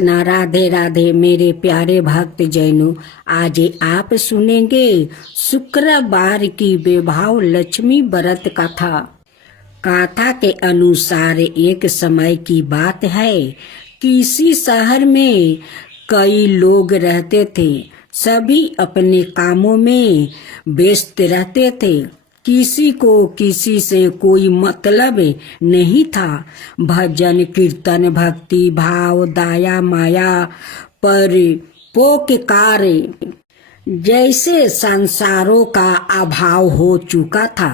कृष्णा। राधे राधे मेरे प्यारे भक्त जैनों, आज आप सुनेंगे शुक्रवार की वैभव लक्ष्मी व्रत कथा। कथा के अनुसार एक समय की बात है, किसी शहर में कई लोग रहते थे। सभी अपने कामों में व्यस्त रहते थे। किसी को किसी से कोई मतलब नहीं था। भजन कीर्तन भक्ति भाव दया माया पर पोकार जैसे संसारों का अभाव हो चुका था।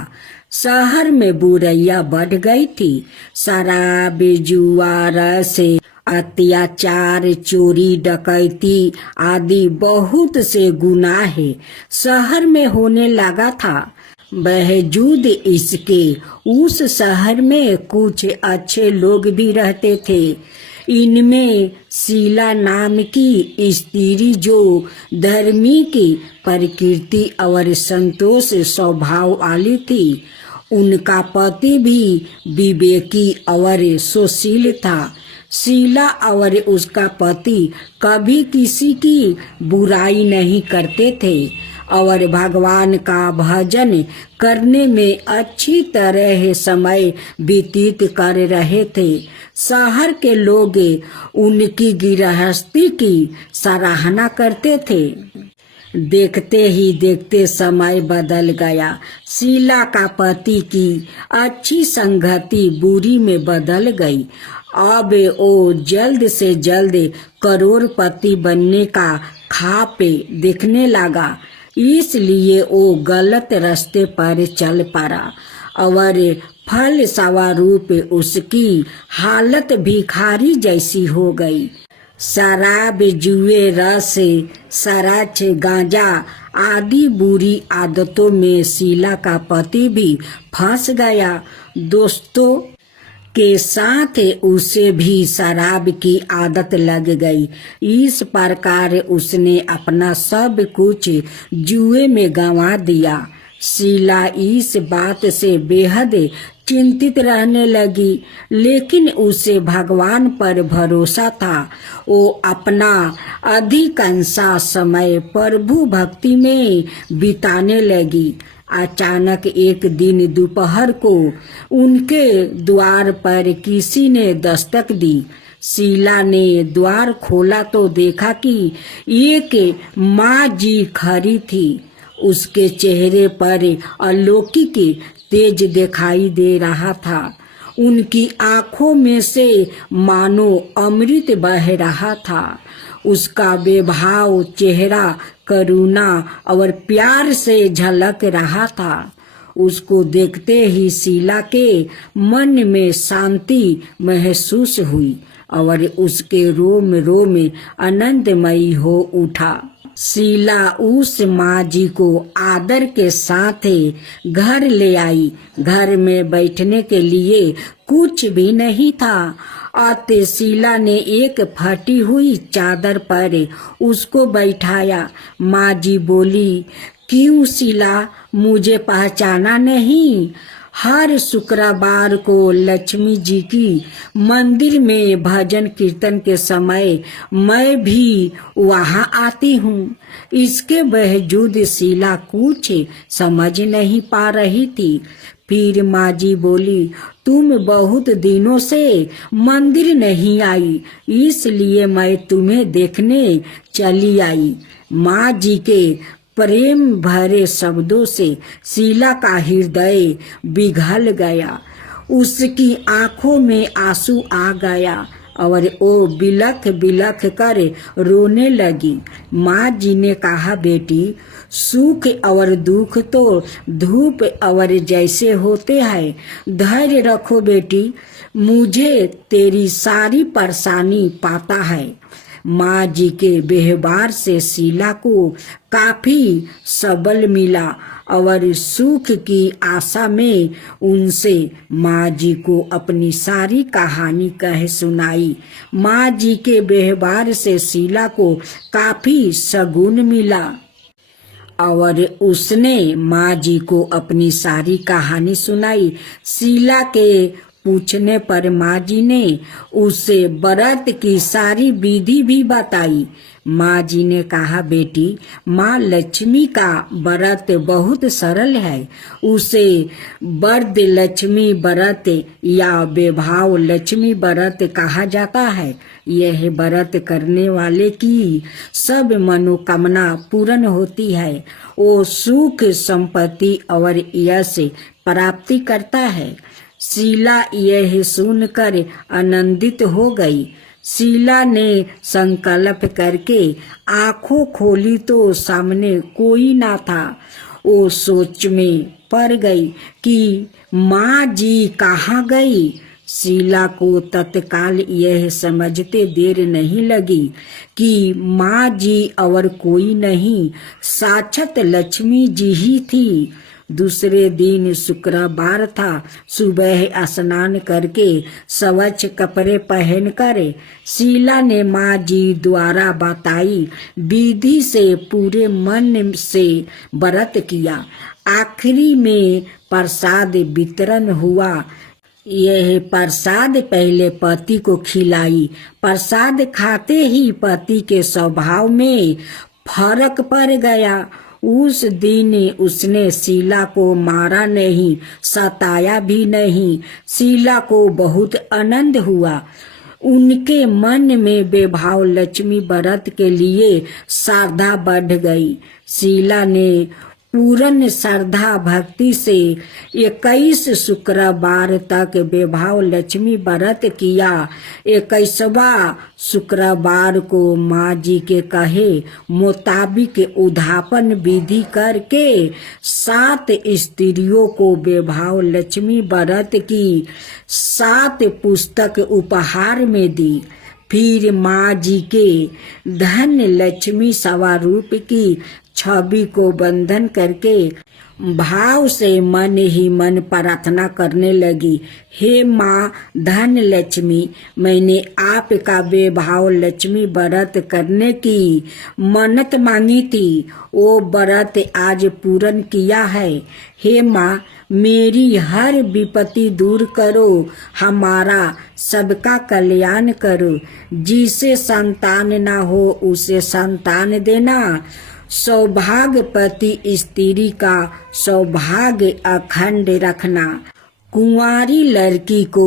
शहर में बुराइयां बढ़ गई थी। शराब जुआ रस अत्याचार चोरी डकैती आदि बहुत से गुनाह शहर में होने लगा था। बावजूद इसके उस शहर में कुछ अच्छे लोग भी रहते थे। इनमें शीला नाम की स्त्री जो धर्मी की प्रकृति और संतोष स्वभाव वाली थी। उनका पति भी विवेकी और सुशील था। शीला और उसका पति कभी किसी की बुराई नहीं करते थे और भगवान का भजन करने में अच्छी तरह समय व्यतीत कर रहे थे। शहर के लोग उनकी गृहस्थी की सराहना करते थे। देखते ही देखते समय बदल गया। शीला का पति की अच्छी संगति बुरी में बदल गई। अब वो जल्द से जल्द करोड़पति बनने का ख्वाब देखने लगा। इसलिए वो गलत रास्ते पर चल पड़ा और फल स्वरूप उसकी हालत भिखारी जैसी हो गई। शराब जुए रस शराब गांजा आदि बुरी आदतों में शीला का पति भी फंस गया। दोस्तों के साथ उसे भी शराब की आदत लग गई। इस प्रकार उसने अपना सब कुछ जुए में गंवा दिया। शीला इस बात से बेहद चिंतित रहने लगी, लेकिन उसे भगवान पर भरोसा था। वो अपना अधिकांश समय प्रभु भक्ति में बिताने लगी। अचानक एक दिन दोपहर को उनके द्वार पर किसी ने दस्तक दी। शीला ने द्वार खोला तो देखा कि एक माँ जी खड़ी थी। उसके चेहरे पर अलौकिक तेज दिखाई दे रहा था। उनकी आंखों में से मानो अमृत बह रहा था। उसका बेभाव चेहरा करुणा और प्यार से झलक रहा था। उसको देखते ही शीला के मन में शांति महसूस हुई और उसके रोम रोम आनंदमयी हो उठा। शीला उस माँ जी को आदर के साथ घर ले आई। घर में बैठने के लिए कुछ भी नहीं था। आते शीला ने एक फटी हुई चादर पर उसको बैठाया। माँ जी बोली, क्यों शीला, मुझे पहचाना नहीं? हर शुक्रवार को लक्ष्मी जी की मंदिर में भजन कीर्तन के समय मैं भी वहाँ आती हूँ। इसके बावजूद शीला कुछ समझ नहीं पा रही थी। फिर माँ जी बोली, तुम बहुत दिनों से मंदिर नहीं आई, इसलिए मैं तुम्हें देखने चली आई। माँ जी के प्रेम भरे शब्दों से शीला का हृदय पिघल गया। उसकी आंखों में आंसू आ गया और वो बिलख बिलख कर रोने लगी। माँ जी ने कहा, बेटी, सुख और दुख तो धूप और जैसे होते हैं। धैर्य रखो बेटी, मुझे तेरी सारी परेशानी पता है। माँ जी के व्यवहार से शीला को काफी सबल मिला और सुख की आशा में उनसे माँ जी को अपनी सारी कहानी कह सुनाई। माँ जी के व्यवहार से शीला को काफी सुकून मिला और उसने माँ जी को अपनी सारी कहानी सुनाई। शीला के पूछने पर माँ जी ने उसे व्रत की सारी विधि भी बताई। माँ जी ने कहा, बेटी, माँ लक्ष्मी का व्रत बहुत सरल है। उसे वरद लक्ष्मी व्रत या वैभव लक्ष्मी व्रत कहा जाता है। यह व्रत करने वाले की सब मनोकामना पूर्ण होती है। वो सुख, संपत्ति और यश प्राप्ति करता है। शीला यह सुनकर आनंदित हो गई। शीला ने संकल्प करके आंखों खोली तो सामने कोई ना था। वो सोच में पड़ गई कि माँ जी कहाँ गई। शीला को तत्काल यह समझते देर नहीं लगी कि माँ जी और कोई नहीं, साक्षात लक्ष्मी जी ही थी। दूसरे दिन शुक्रवार था। सुबह स्नान करके स्वच्छ कपड़े पहनकर शीला ने माँ जी द्वारा बताई विधि से पूरे मन से व्रत किया। आखिरी में प्रसाद वितरण हुआ। यह प्रसाद पहले पति को खिलाई। प्रसाद खाते ही पति के स्वभाव में फर्क पड़ गया। उस दिन उसने शीला को मारा नहीं, सताया भी नहीं। शीला को बहुत आनंद हुआ। उनके मन में वैभव लक्ष्मी व्रत के लिए श्रद्धा बढ़ गई। शीला ने पूर्ण श्रद्धा भक्ति से 21 शुक्रवार तक वैभव लक्ष्मी व्रत किया। 21वां शुक्रवार को माँ जी के कहे मुताबिक उद्यापन विधि करके 7 स्त्रियों को वैभव लक्ष्मी व्रत की 7 पुस्तक उपहार में दी। फिर माँ जी के धन लक्ष्मी स्वरूप की छवि को बंधन करके भाव से मन ही मन प्रार्थना करने लगी। हे माँ धन लक्ष्मी, मैंने आपका वैभव लक्ष्मी व्रत करने की मन्नत मांगी थी। वो व्रत आज पूर्ण किया है। हे माँ, मेरी हर विपत्ति दूर करो, हमारा सबका कल्याण करो। जिसे संतान ना हो उसे संतान देना। सौभाग्यवती स्त्री का सौभाग्य अखंड रखना। कुंवारी लड़की को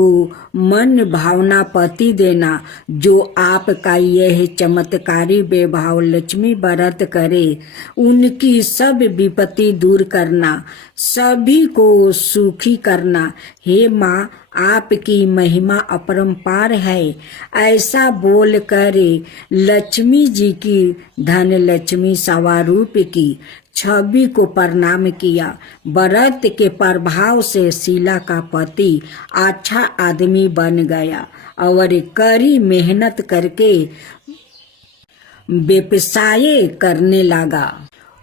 मन भावना पति देना। जो आपका यह चमत्कारी वैभव लक्ष्मी व्रत करे, उनकी सब विपत्ति दूर करना, सभी को सुखी करना। हे माँ, आपकी महिमा अपरंपार है। ऐसा बोल कर लक्ष्मी जी की धन लक्ष्मी स्वरूप की छवि को प्रणाम किया। व्रत के प्रभाव से शीला का पति अच्छा आदमी बन गया और कड़ी मेहनत करके व्यवसाय करने लगा।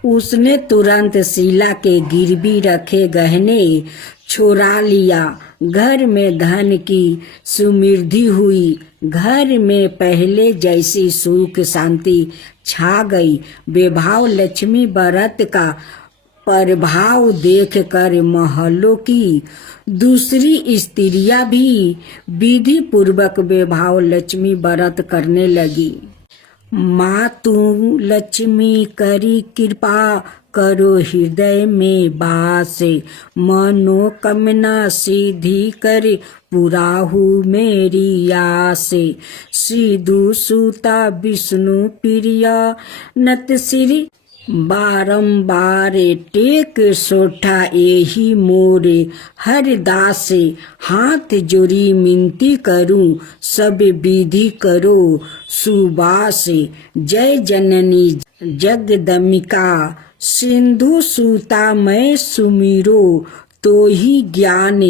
उसने तुरंत शीला के गिरवी रखे गहने चुरा लिया। घर में धन की समृद्धि हुई। घर में पहले जैसी सुख शांति छा गई। वैभव लक्ष्मी व्रत का प्रभाव देखकर मोहल्लों की दूसरी स्त्रियां भी विधि पूर्वक वैभव लक्ष्मी व्रत करने लगी। माँ तू लक्ष्मी करी कृपा करो हृदय में वास, मनोकामना सिद्धि कर पुराहु मेरी आस। सिद्धू सुता विष्णु प्रिया नत सिर बारंबार टेक सोठा एही मोरे हरदास। हाथ जोड़ी मिनती करूं सब विधि करो सुबास। जय जननी जगदम्बिका सिंधु सूता मैं सुमिरो। तो ही ज्ञान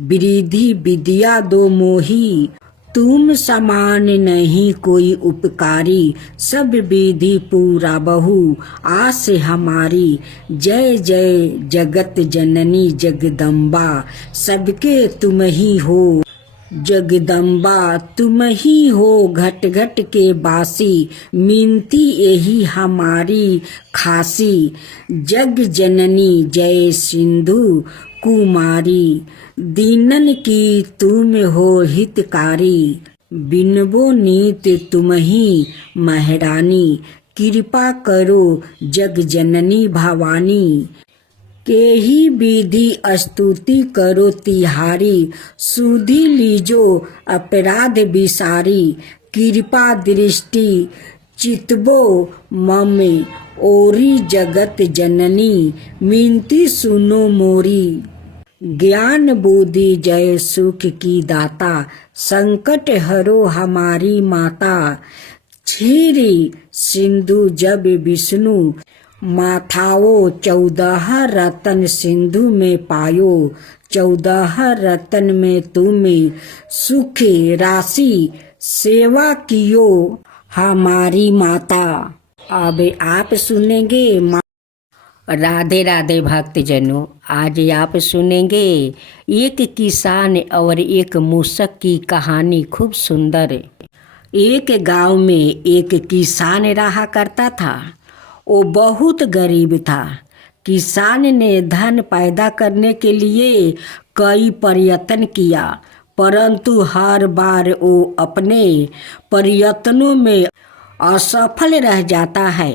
वृद्धि विद्या दो मोही। तुम समान नहीं कोई उपकारी, सब विधि पूरा बहु आस हमारी। जय जय जगत जननी जगदम्बा, सबके तुम ही हो जगदम्बा। तुम ही हो घट घट के बासी, मिनती यही हमारी खासी। जग जननी जय सिंधु कुमारी, दीनन की तुम हो हितकारी, बिनबो नीत तुम ही महरानी, कृपा करो जग जननी भवानी, के ही विधि स्तुति करो तिहारी, सुधि लीजो अपराध विसारी, कृपा दृष्टि चितबो मम ओरी जगत जननी, मिनती सुनो मोरी, ज्ञान बुद्धि जय सुख की दाता, संकट हरो हमारी माता, क्षीरी सिंधु जब विष्णु माथाओ, 14 रतन सिंधु में पायो, 14 रतन में तुम सुख राशि, सेवा कियो हमारी माता। अब आप सुनेंगे राधे राधे भक्तजनों, आज आप सुनेंगे एक किसान और एक मूसक की कहानी। खूब सुंदर। एक गांव में एक किसान रहा करता था। वो बहुत गरीब था। किसान ने धन पैदा करने के लिए कई प्रयत्न किया, परंतु हर बार वो अपने प्रयत्नों में असफल रह जाता है।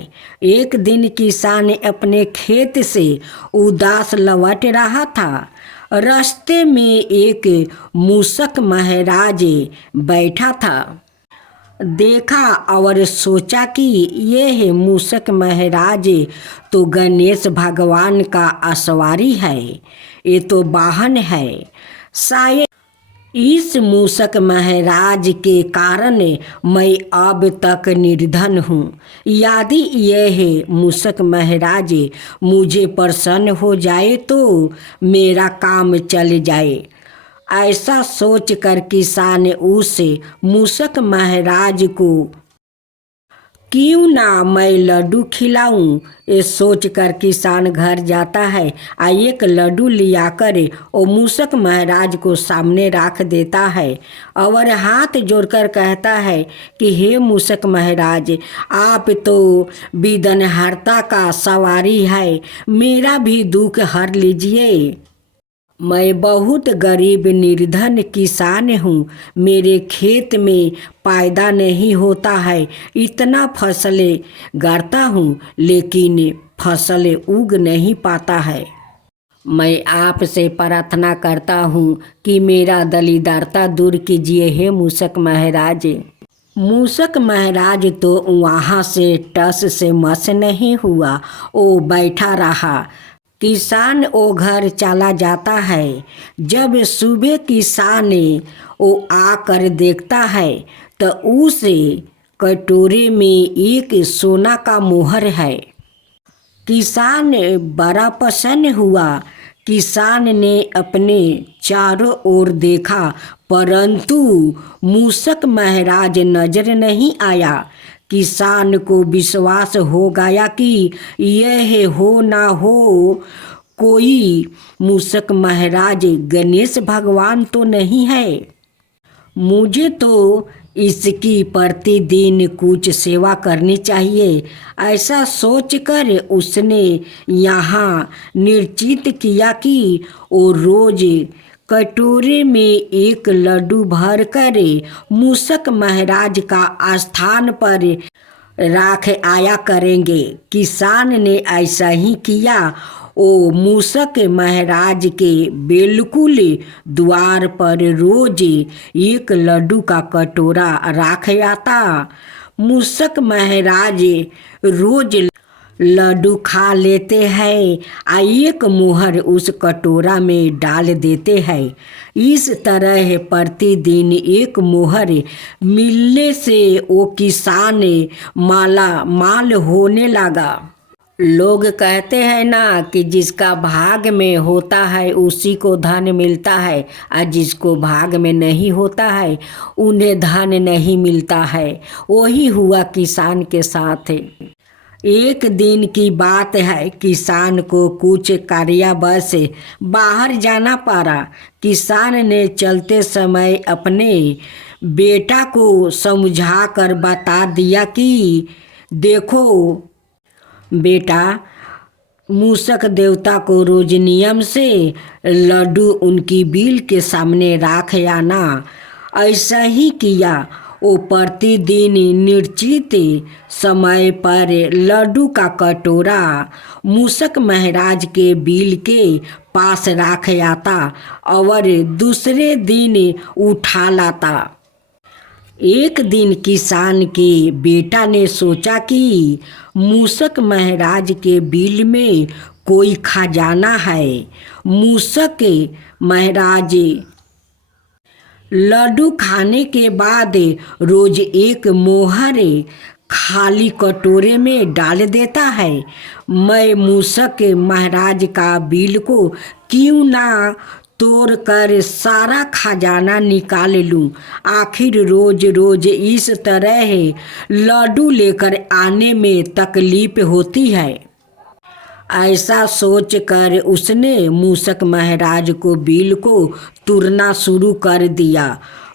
एक दिन किसान अपने खेत से उदास लौट रहा था। रास्ते में एक मूसक महाराज बैठा था। देखा और सोचा कि यह मूसक महाराज तो गणेश भगवान का असवारी है, ये तो वाहन है। शायद इस मूसक महाराज के कारण मैं अब तक निर्धन हूँ। यदि यह मूसक महाराज मुझे प्रसन्न हो जाए तो मेरा काम चल जाए। ऐसा सोचकर किसान उस मूसक महाराज को क्यों ना मैं लड्डू खिलाऊं, ये सोचकर किसान घर जाता है और एक लड्डू लियाकर वो मूसक महाराज को सामने रख देता है और हाथ जोड़कर कहता है कि हे मूसक महाराज, आप तो विघ्नहर्ता का सवारी है, मेरा भी दुख हर लीजिए। मैं बहुत गरीब निर्धन किसान हूँ। मेरे खेत में पैदा नहीं होता है। इतना फसलें गाड़ता हूँ लेकिन फसल उग नहीं पाता है। मैं आपसे प्रार्थना करता हूँ कि मेरा दरिद्रता दूर कीजिए हे मूसक महाराज। मूसक महाराज तो वहाँ से टस से मस नहीं हुआ, वो बैठा रहा। किसान वो घर चला जाता है। जब सुबह किसान वो आकर देखता है तो उस कटोरे में एक सोना का मोहर है। किसान बड़ा प्रसन्न हुआ। किसान ने अपने चारों ओर देखा, परंतु मूसक महाराज नजर नहीं आया। किसान को विश्वास हो गया कि यह हो ना हो कोई मूसक महाराज गणेश भगवान तो नहीं है। मुझे तो इसकी प्रतिदिन कुछ सेवा करनी चाहिए। ऐसा सोचकर उसने यहाँ निश्चित किया कि वो रोज कटोरे में एक लड्डू भरकर मूसक महाराज का स्थान पर राख आया करेंगे। किसान ने ऐसा ही किया। वो मूसक महाराज के बिल्कुल द्वार पर रोज एक लड्डू का कटोरा राख आता। मूसक महाराज रोज लड्डू खा लेते हैं और एक मोहर उस कटोरा में डाल देते हैं। इस तरह प्रतिदिन एक मोहर मिलने से वो किसान माला माल होने लगा। लोग कहते हैं ना कि जिसका भाग में होता है उसी को धन मिलता है, और जिसको भाग में नहीं होता है उन्हें धन नहीं मिलता है। वही हुआ किसान के साथ। एक दिन की बात है, किसान को कुछ कार्यवश बाहर जाना पड़ा। किसान ने चलते समय अपने बेटा को समझा कर बता दिया कि देखो बेटा, मूसक देवता को रोज नियम से लड्डू उनकी बील के सामने राख आना। ऐसा ही किया। वो प्रतिदिन निश्चित समय पर लड्डू का कटोरा मूसक महाराज के बील के पास राख आता और दूसरे दिन उठा लाता। एक दिन किसान के बेटा ने सोचा कि मूसक महाराज के बिल में कोई खजाना है। मूसक महाराज लड्डू खाने के बाद रोज एक मोहर खाली कटोरे में डाल देता है। मैं मूसक महाराज का बिल को क्यों ना तोड़ कर सारा खजाना निकाल लूं। आखिर रोज रोज इस तरह लड्डू लेकर आने में तकलीफ होती है। ऐसा सोचकर उसने मूसक महाराज को बिल को तोड़ना शुरू कर दिया।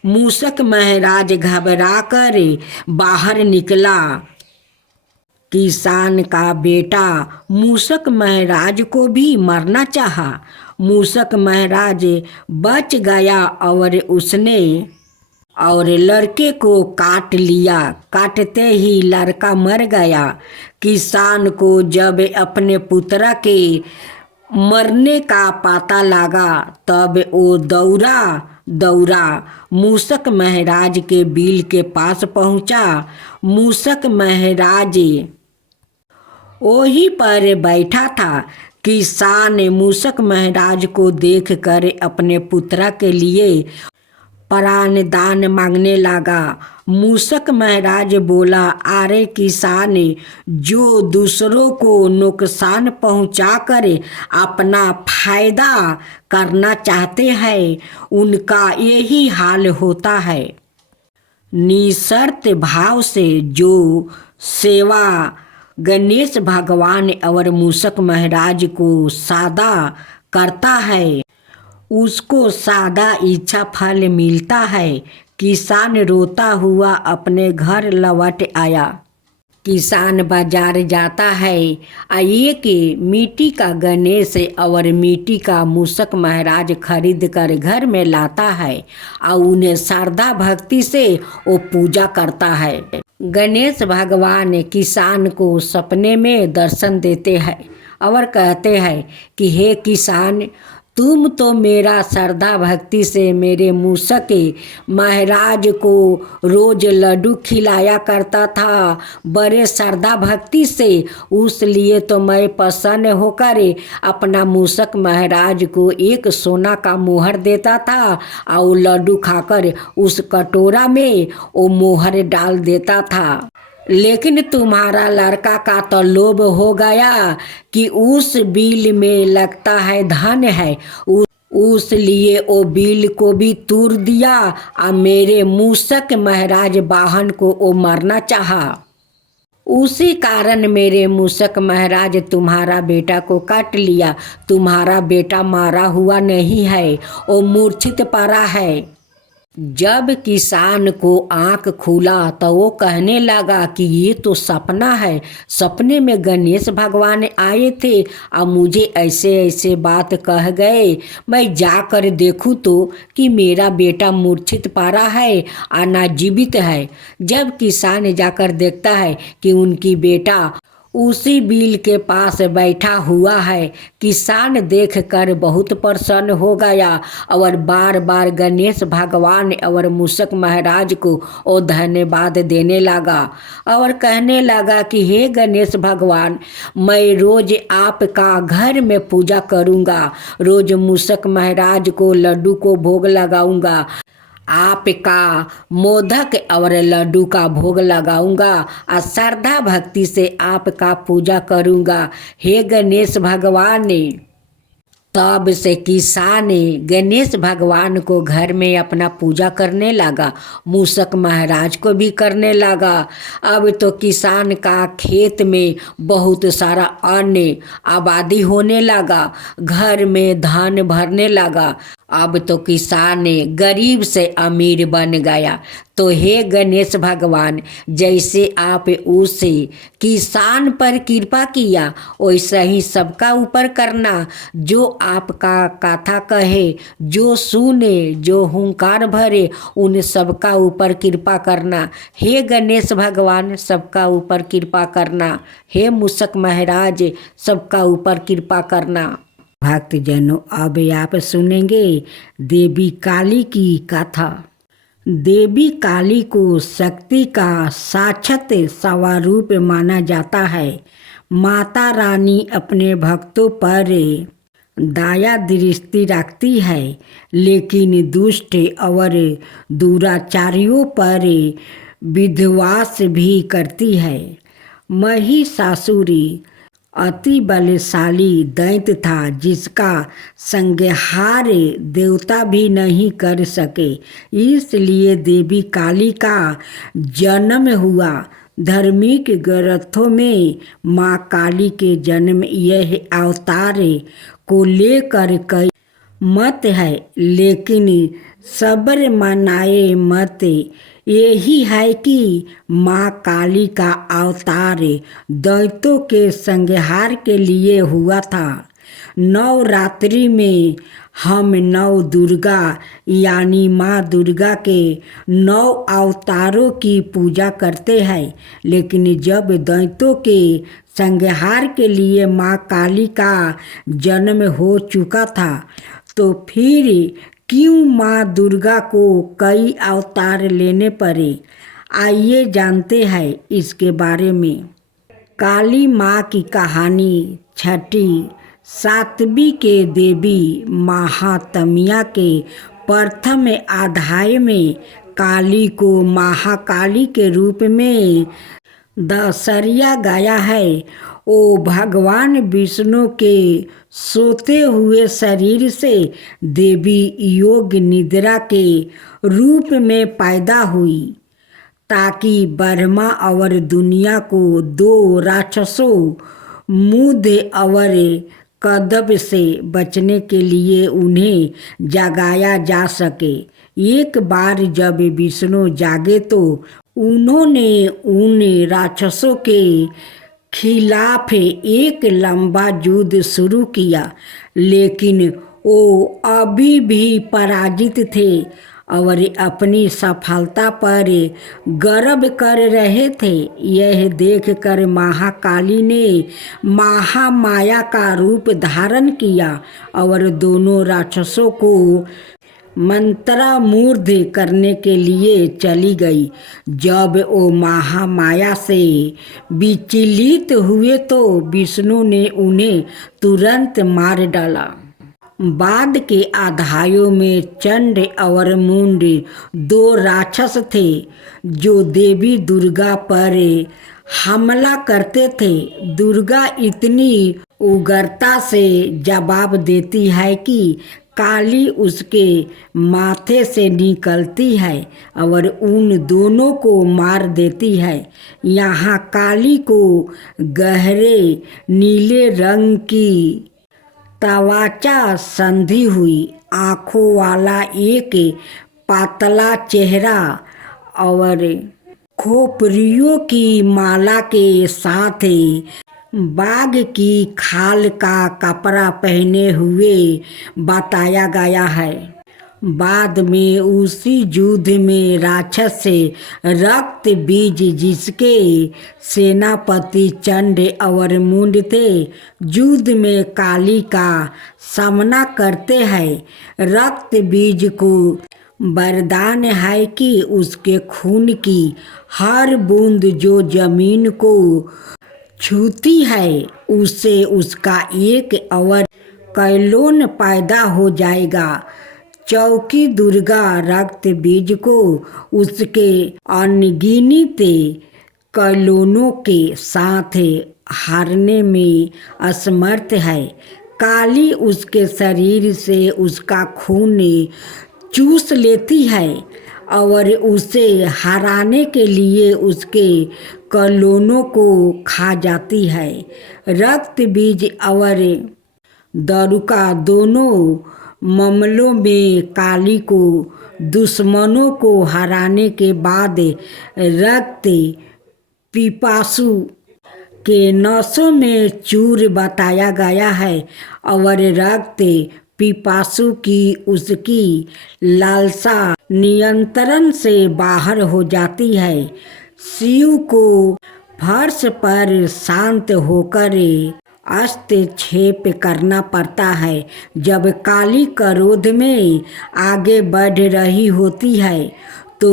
मूसक महाराज घबराकर बाहर निकला। किसान का बेटा मूसक महाराज को भी मारना चाहा। मूसक महाराज बच गया और लड़के को काट लिया। काटते ही लड़का मर गया। किसान को जब अपने पुत्र के मरने का पता लगा तब वो दौड़ा मूसक महाराज के बिल के पास पहुंचा। मूसक महाराज वहीं पर बैठा था। किसान मूसक महाराज को देखकर अपने पुत्र के लिए प्राण दान मांगने लगा। मूसक महाराज बोला, अरे किसान, जो दूसरों को नुकसान पहुंचाकर अपना फायदा करना चाहते हैं उनका यही हाल होता है। निःशर्त भाव से जो सेवा गणेश भगवान और मूसक महाराज को सादा करता है उसको सादा इच्छा फल मिलता है। किसान रोता हुआ अपने घर लौट आया। किसान बाजार जाता है। एक मिट्टी का गणेश और मिट्टी का मूसक महाराज खरीद कर घर में लाता है और उन्हें श्रद्धा भक्ति से वो पूजा करता है। गणेश भगवान किसान को सपने में दर्शन देते हैं और कहते हैं कि हे किसान, तुम तो मेरा श्रद्धा भक्ति से मेरे मूसक महाराज को रोज लड्डू खिलाया करता था, बड़े श्रद्धा भक्ति से। उसलिए तो मैं प्रसन्न होकर अपना मूसक महाराज को एक सोना का मोहर देता था और लड्डू खाकर उस कटोरा में वो मोहर डाल देता था। लेकिन तुम्हारा लड़का का तो लोभ हो गया कि उस बिल में लगता है धन है, उसलिए वो बिल को भी तोड़ दिया और मेरे मूसक महाराज वाहन को वो मारना चाहा। उसी कारण मेरे मूसक महाराज तुम्हारा बेटा को काट लिया। तुम्हारा बेटा मारा हुआ नहीं है, वो मूर्छित पड़ा है। जब किसान को आँख खुला तो वो कहने लगा कि ये तो सपना है। सपने में गणेश भगवान आए थे और मुझे ऐसे ऐसे बात कह गए। मैं जाकर देखूं तो कि मेरा बेटा मूर्छित पड़ा है और ना जीवित है। जब किसान जाकर देखता है कि उनकी बेटा उसी बिल के पास बैठा हुआ है, किसान देखकर बहुत प्रसन्न हो गया और बार बार गणेश भगवान और मूसक महाराज को वो धन्यवाद देने लगा और कहने लगा कि हे गणेश भगवान, मैं रोज आपका घर में पूजा करूँगा, रोज मूसक महाराज को लड्डू को भोग लगाऊंगा, आपका मोदक और लड्डू का भोग लगाऊंगा और श्रद्धा भक्ति से आपका पूजा करूंगा, हे गणेश भगवान। तब से किसान गणेश भगवान को घर में अपना पूजा करने लगा, मूसक महाराज को भी करने लगा। अब तो किसान का खेत में बहुत सारा अन्न आबादी होने लगा, घर में धान भरने लगा। अब तो किसान गरीब से अमीर बन गया। तो हे गणेश भगवान, जैसे आप उस किसान पर कृपा किया वैसा ही सबका ऊपर करना। जो आपका कथा कहे, जो सुने, जो हुंकार भरे, उन सबका ऊपर कृपा करना। हे गणेश भगवान, सबका ऊपर कृपा करना। हे मूषक महाराज, सबका ऊपर कृपा करना। भक्तजनों, अब आप सुनेंगे देवी काली की कथा। देवी काली को शक्ति का साक्षात स्वरूप माना जाता है। माता रानी अपने भक्तों पर दया दृष्टि रखती है, लेकिन दुष्ट और दुराचारियों पर विध्वंस भी करती है। महिषासुर अति बलशाली दैत्य था, जिसका संहार देवता भी नहीं कर सके। इसलिए देवी काली का जन्म हुआ। धार्मिक ग्रंथों में माँ काली के जन्म यह अवतार को लेकर कई मत है, लेकिन सबर मनाए मत यही है कि माँ काली का अवतार दैत्यों के संहार के लिए हुआ था। नवरात्रि में हम नव दुर्गा यानी माँ दुर्गा के 9 अवतारों की पूजा करते हैं, लेकिन जब दैत्यों के संहार के लिए माँ काली का जन्म हो चुका था, तो फिर क्यों माँ दुर्गा को कई अवतार लेने पड़े? आइए जानते हैं इसके बारे में। काली माँ की कहानी छठी सातवीं के देवी महात्म्य के प्रथम अध्याय में काली को महाकाली के रूप में दर्शाया गया है। ओ भगवान विष्णु के सोते हुए शरीर से देवी योग निद्रा के रूप में पैदा हुई, ताकि ब्रह्मा और दुनिया को 2 राक्षसों मुद और कदब से बचने के लिए उन्हें जगाया जा सके। एक बार जब विष्णु जागे तो उन्होंने उन राक्षसों के खिलाफ एक लंबा युद्ध शुरू किया, लेकिन वो अभी भी पराजित थे और अपनी सफलता पर गर्व कर रहे थे। यह देखकर महाकाली ने महामाया का रूप धारण किया और दोनों राक्षसों को मंत्रमुग्ध करने के लिए चली गई। जब वो महामाया से विचलित हुए तो विष्णु ने उन्हें तुरंत मार डाला। बाद के अध्यायों में चंड और मुंड 2 राक्षस थे, जो देवी दुर्गा पर हमला करते थे। दुर्गा इतनी उग्रता से जवाब देती है कि काली उसके माथे से निकलती है और उन दोनों को मार देती है। यहाँ काली को गहरे नीले रंग की त्वचा संधि हुई, आँखों वाला एक पातला चेहरा और खोपड़ियों की माला के साथ बाघ की खाल का कपड़ा पहने हुए बताया गया है। बाद में उसी युद्ध में राक्षस से रक्त बीज, जिसके सेनापति चंड और मुंड थे, युद्ध में काली का सामना करते हैं। रक्त बीज को वरदान है कि उसके खून की हर बूंद जो जमीन को छूती है, उससे उसका एक और कैलोन पैदा हो जाएगा। चौकी दुर्गा रक्त बीज को उसके अनगिनत कैलोनों के साथ हारने में असमर्थ है। काली उसके शरीर से उसका खून चूस लेती है और उसे हराने के लिए उसके कैलोनों को खा जाती है। रक्त बीज और दारुका दोनों मामलों में काली को दुश्मनों को हराने के बाद रक्त पिपासु के नसों में चूर बताया गया है और रक्त पिपासु की उसकी लालसा नियंत्रण से बाहर हो जाती है। शिव को फर्श पर शांत होकर हस्तक्षेप करना पड़ता है। जब काली क्रोध में आगे बढ़ रही होती है तो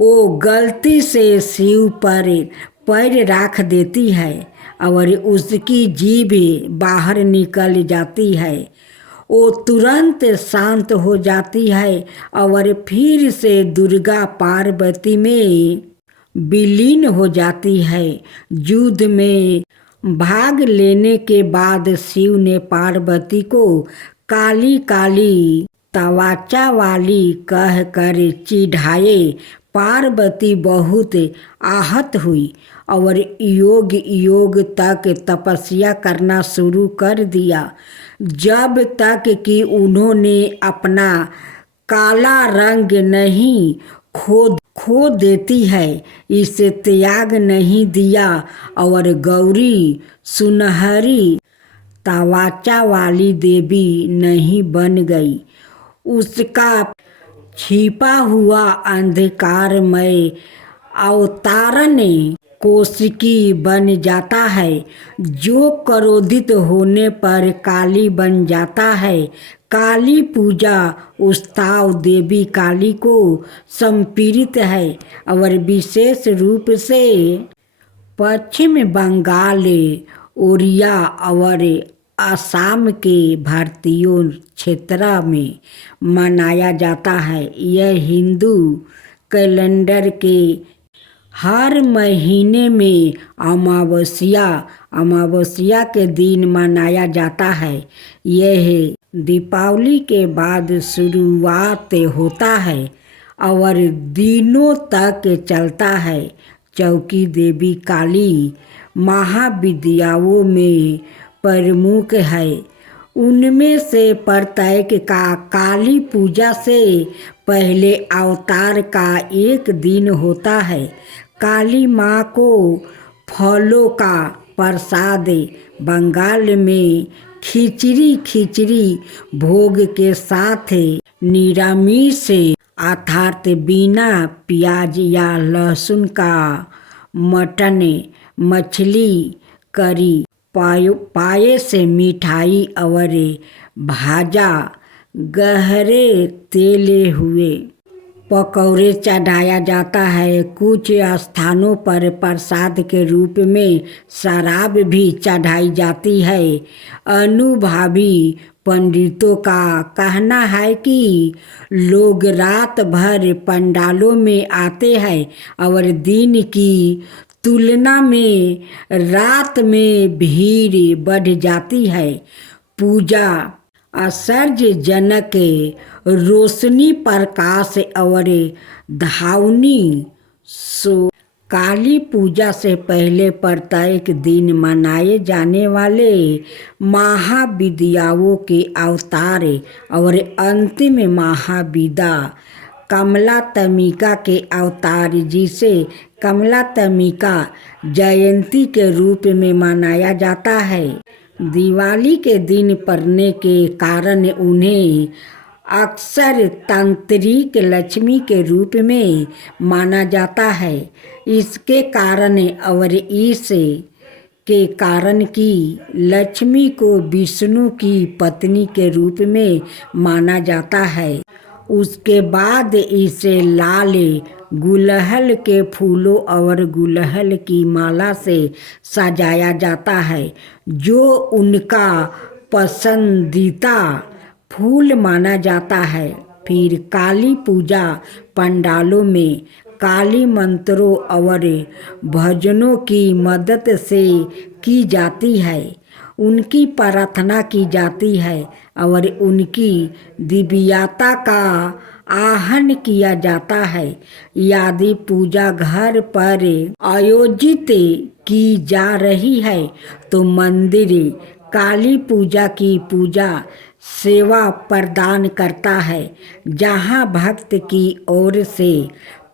वो गलती से शिव पर पैर रख देती है और उसकी जीभ बाहर निकल जाती है। वो तुरंत शांत हो जाती है और फिर से दुर्गा पार्वती में विलीन हो जाती है। युद्ध में भाग लेने के बाद शिव ने पार्वती को काली काली तवाचा वाली कहकर चिढ़ाए। पार्वती बहुत आहत हुई और योग योग तक तपस्या करना शुरू कर दिया, जब तक कि उन्होंने अपना काला रंग नहीं खो देती है, इसे त्याग नहीं दिया और गौरी सुनहरी तवाचा वाली देवी नहीं बन गई। उसका छिपा हुआ अंधकारमय अवतारण कोशिकी बन जाता है, जो क्रोधित होने पर काली बन जाता है। काली पूजा उत्सव देवी काली को समर्पित है और विशेष रूप से पश्चिम बंगाल, ओडिशा और असम के भारतीय क्षेत्र में मनाया जाता है। यह हिंदू कैलेंडर के हर महीने में अमावस्या के दिन मनाया जाता है। यह दीपावली के बाद शुरुआत होता है और दिनों तक चलता है। चौकी देवी काली महाविद्याओं में प्रमुख है। उनमें से प्रत्येक का काली पूजा से पहले अवतार का एक दिन होता है। काली माँ को फलों का प्रसाद बंगाल में खिचड़ी भोग के साथ निरामिष अर्थात बिना प्याज या लहसुन का मटन, मछली, करी, पायस, मिठाई और भाजा गहरे तेले हुए पकौड़े चढ़ाया जाता है। कुछ स्थानों पर प्रसाद के रूप में शराब भी चढ़ाई जाती है। अनुभवी पंडितों का कहना है कि लोग रात भर पंडालों में आते हैं और दिन की तुलना में रात में भीड़ बढ़ जाती है। पूजा आश्चर्यजनक रोशनी, प्रकाश और धावनी सो काली पूजा से पहले प्रत्येक दिन मनाए जाने वाले महाविद्याओं के अवतार और अंतिम महाविद्या कमलात्मिका के अवतार, जिसे कमलात्मिका जयंती के रूप में मनाया जाता है, दिवाली के दिन पड़ने के कारण उन्हें अक्सर तांत्रिक लक्ष्मी के रूप में माना जाता है। इसके कारण और इस के कारण कि लक्ष्मी को विष्णु की पत्नी के रूप में माना जाता है। उसके बाद इसे लाल गुलहल के फूलों और गुलहल की माला से सजाया जाता है, जो उनका पसंदीदा फूल माना जाता है। फिर काली पूजा पंडालों में काली मंत्रों और भजनों की मदद से की जाती है। उनकी प्रार्थना की जाती है और उनकी दिव्यता का आहन किया जाता है। यदि पूजा घर पर आयोजित की जा रही है तो मंदिर काली पूजा की पूजा सेवा प्रदान करता है। जहाँ भक्त की ओर से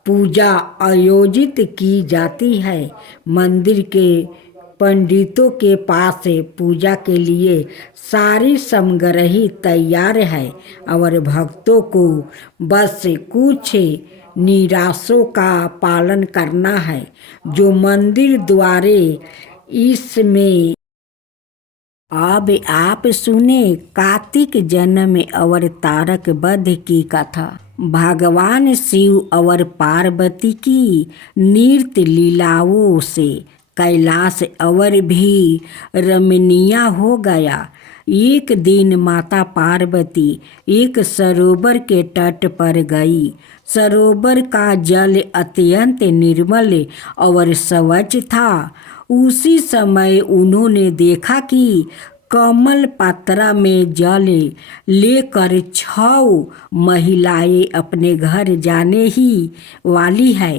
पूजा आयोजित की जाती है, मंदिर के पंडितों के पास पूजा के लिए सारी सामग्री तैयार है और भक्तों को बस कुछ निराशों का पालन करना है जो मंदिर द्वारे इसमें। अब आप सुने कार्तिक जन्म और तारक वध की कथा। भगवान शिव और पार्वती की नृत्य लीलाओं से कैलाश और भी रमणीय हो गया। एक दिन माता पार्वती एक सरोवर के तट पर गई। सरोवर का जल अत्यंत निर्मल और स्वच्छ था। उसी समय उन्होंने देखा कि कमल पात्रा में जल लेकर 6 महिलाएं अपने घर जाने ही वाली है।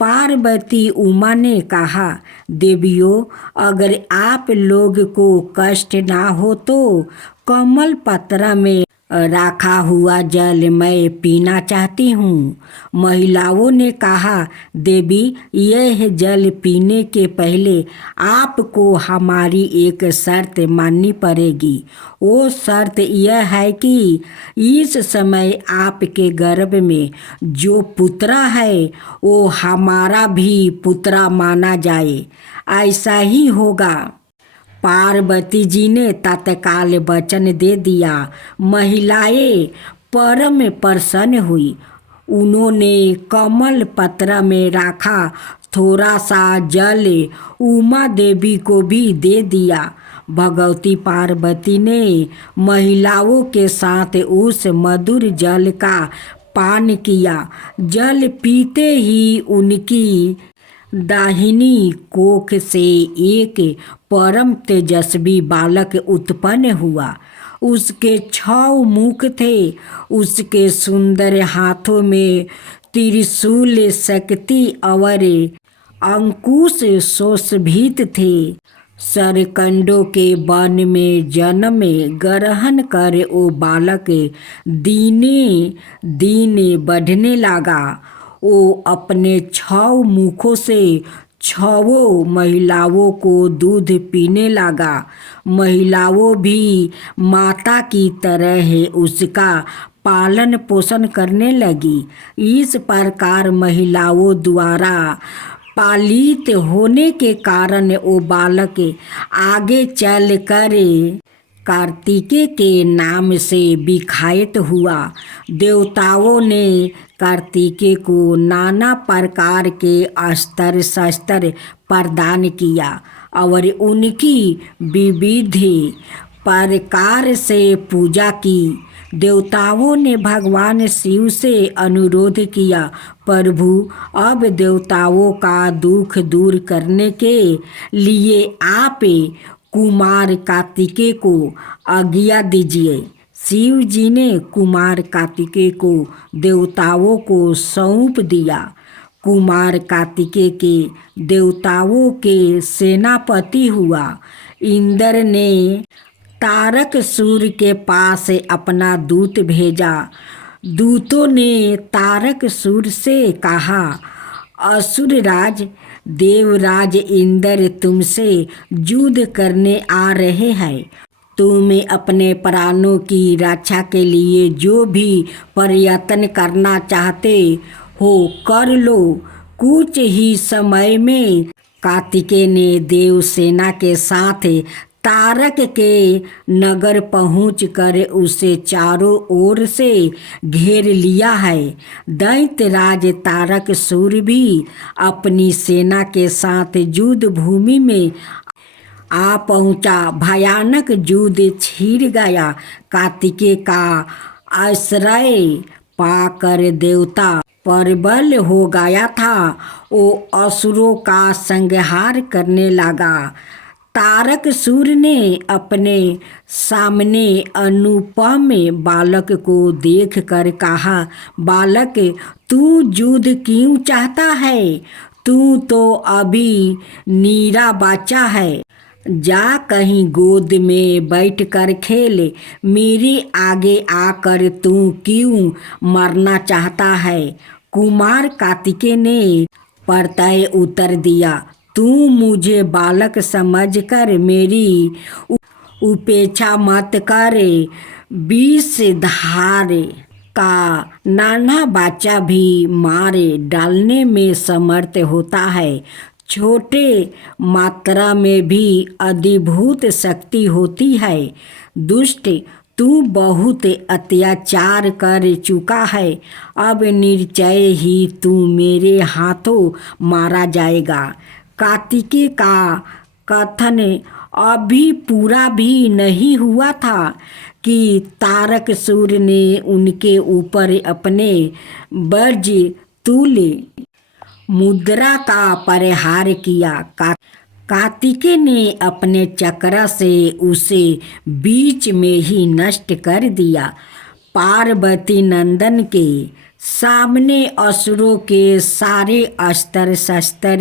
पार्वती उमा ने कहा, देवियों, अगर आप लोग को कष्ट ना हो तो कमल पात्रा में रखा हुआ जल मैं पीना चाहती हूँ। महिलाओं ने कहा, देवी, यह जल पीने के पहले आपको हमारी एक शर्त माननी पड़ेगी। वो शर्त यह है कि इस समय आपके गर्भ में जो पुत्र है वो हमारा भी पुत्र माना जाए। ऐसा ही होगा। पार्वती जी ने तत्काल वचन दे दिया। महिलाएं परम प्रसन्न हुई। उन्होंने कमल पत्र में रखा थोड़ा सा जल उमा देवी को भी दे दिया। भगवती पार्वती ने महिलाओं के साथ उस मधुर जल का पान किया। जल पीते ही उनकी दाहिनी कोख से एक परम तेजस्वी बालक उत्पन्न हुआ। उसके 6 मुख थे। उसके सुंदर हाथों में त्रिशूल, शक्ति और अंकुश सुशोभित थे। सरकंडों के वन में जन्म ग्रहण कर वो बालक दीने दीने बढ़ने लगा। वो अपने 6 मुखों से 6 महिलाओं को दूध पीने लगा। महिलाओं भी माता की तरह उसका पालन पोषण करने लगी। इस प्रकार महिलाओं द्वारा पालित होने के कारण वो बालक आगे चलकर कार्तिकेय के नाम से विख्यात हुआ। देवताओं ने कार्तिकेय को नाना प्रकार के अस्त्र शस्त्र प्रदान किया और उनकी विविध प्रकार से पूजा की। देवताओं ने भगवान शिव से अनुरोध किया, प्रभु, अब देवताओं का दुख दूर करने के लिए आप कुमार कार्तिकेय को आज्ञा दीजिए। शिव जी ने कुमार कार्तिकेय को देवताओं को सौंप दिया। कुमार कार्तिकेय के देवताओं के सेनापति हुआ। इंद्र ने तारकासुर के पास अपना दूत भेजा। दूतों ने तारकासुर से कहा, असुरराज देवराज इंद्र तुमसे युद्ध करने आ रहे हैं। तुम्हें अपने प्राणों की रक्षा के लिए जो भी प्रयत्न करना चाहते हो कर लो। कुछ ही समय में कार्तिकेय ने देव सेना के साथ तारक के नगर पहुंचकर उसे चारों ओर से घेर लिया है। दैत्यराज तारकासुर भी अपनी सेना के साथ युद्ध भूमि में आ पहुंचा। भयानक युद्ध छिड़ गया। कार्तिकेय का आश्रय पाकर देवता प्रबल हो गया था। वो असुरों का संहार करने लगा। तारकासुर ने अपने सामने अनुपम बालक को देखकर कहा, बालक, तू युद्ध क्यों चाहता है? तू तो अभी नीरा बच्चा है। जा कहीं गोद में बैठ कर खेले, मेरे आगे आकर तू क्यों मरना चाहता है। कुमार कार्तिकेय ने परतय उत्तर दिया, तू मुझे बालक समझकर मेरी उपेक्षा मत करे। विष धारे का नाना बच्चा भी मारे डालने में समर्थ होता है। छोटे मात्रा में भी अधिभूत शक्ति होती है। दुष्ट, तू बहुत अत्याचार कर चुका है, अब निश्चय ही तू मेरे हाथों मारा जाएगा। कार्तिकेय का कथन अभी पूरा भी नहीं हुआ था कि तारकासुर ने उनके ऊपर अपने वज्र तुल्य मुद्रा का प्रहार किया। कार्तिकेय ने अपने चक्र से उसे बीच में ही नष्ट कर दिया। पार्वती नंदन के सामने असुरों के सारे अस्त्र शस्त्र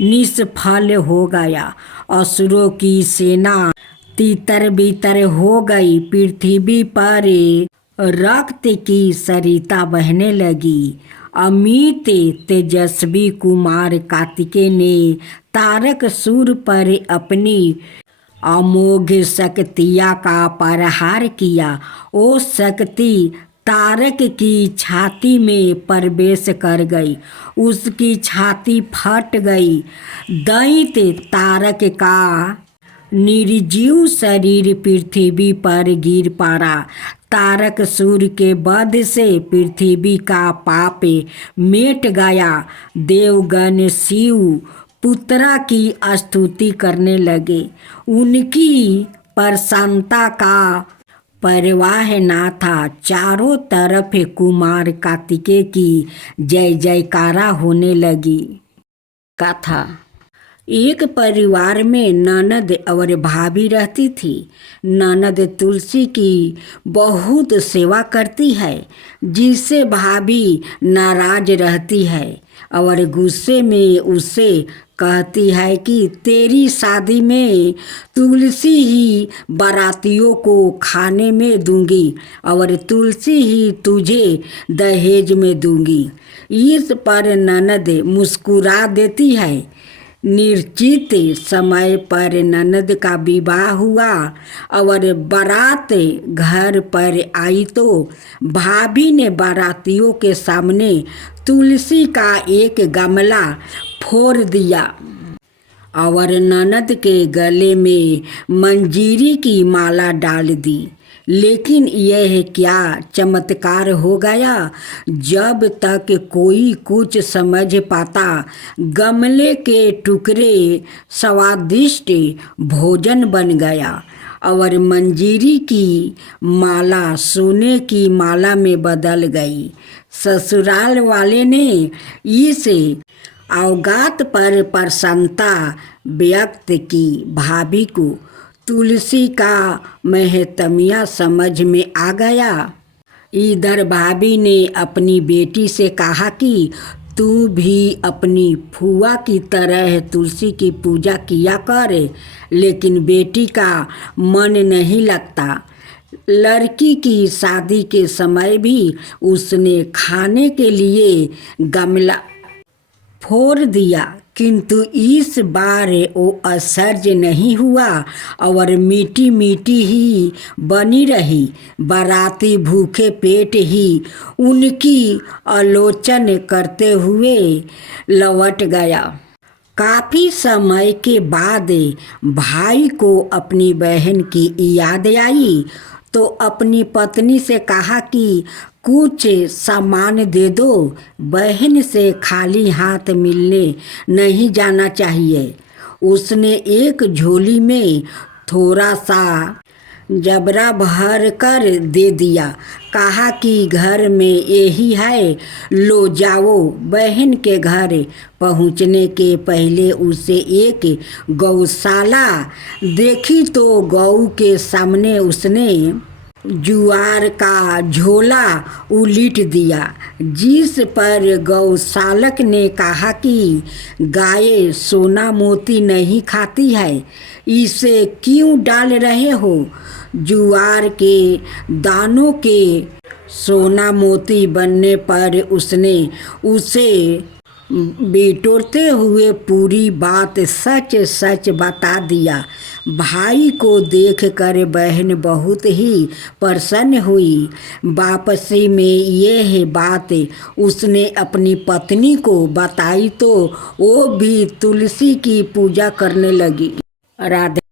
निष्फल हो गया। असुरों की सेना तितर बितर हो गई। पृथ्वी पर रक्त की सरिता बहने लगी। अमित तेजस्वी कुमार कार्तिकेय ने तारकासुर पर अपनी अमोघ शक्तियाँ का प्रहार किया। वो शक्ति तारक की छाती में प्रवेश कर गई। उसकी छाती फट गई। दैत्य तारक का निर्जीव शरीर पृथ्वी पर गिर पड़ा। तारकासुर के वध से पृथ्वी का पाप मिट गया। देवगण शिव पुत्रा की स्तुति करने लगे। उनकी प्रसन्नता का परवाह ना था। चारों तरफ कुमार कार्तिकेय की जय जयकारा होने लगी। कथा। एक परिवार में ननद और भाभी रहती थी। ननद तुलसी की बहुत सेवा करती है, जिससे भाभी नाराज रहती है और गुस्से में उससे कहती है कि तेरी शादी में तुलसी ही बारातियों को खाने में दूंगी और तुलसी ही तुझे दहेज में दूंगी। इस पर ननद मुस्कुरा देती है। निश्चित समय पर ननद का विवाह हुआ और बारात घर पर आई तो भाभी ने बारातियों के सामने तुलसी का एक गमला फोड़ दिया और ननद के गले में मंजीरी की माला डाल दी। लेकिन यह क्या चमत्कार हो गया। जब तक कोई कुछ समझ पाता, गमले के टुकड़े स्वादिष्ट भोजन बन गया और मंजीरी की माला सोने की माला में बदल गई। ससुराल वाले ने इस अवगात पर प्रसन्नता व्यक्त की। भाभी को तुलसी का महत्म्य समझ में आ गया। इधर भाभी ने अपनी बेटी से कहा कि तू भी अपनी फुआ की तरह तुलसी की पूजा किया कर। लेकिन बेटी का मन नहीं लगता। लड़की की शादी के समय भी उसने खाने के लिए गमला फोड़ दिया, किंतु इस बार वो आश्चर्य नहीं हुआ और मीठी मीठी ही बनी रही। बाराती भूखे पेट ही उनकी आलोचना करते हुए लौट गया। काफ़ी समय के बाद भाई को अपनी बहन की याद आई तो अपनी पत्नी से कहा कि कुछ सामान दे दो, बहन से खाली हाथ मिलने नहीं जाना चाहिए। उसने एक झोली में थोड़ा सा जबरा भर कर दे दिया। कहा कि घर में यही है, लो जाओ। बहन के घर पहुंचने के पहले उसे एक गौशाला देखी तो गौ के सामने उसने जुआर का झोला उलीट दिया, जिस पर गौशालक ने कहा कि गाय सोना मोती नहीं खाती है, इसे क्यों डाल रहे हो? जुआर के दानों के सोना मोती बनने पर उसने उसे बिटोरते हुए पूरी बात सच सच बता दिया। भाई को देखकर बहन बहुत ही प्रसन्न हुई। वापसी में यह बात उसने अपनी पत्नी को बताई तो वो भी तुलसी की पूजा करने लगी। राधे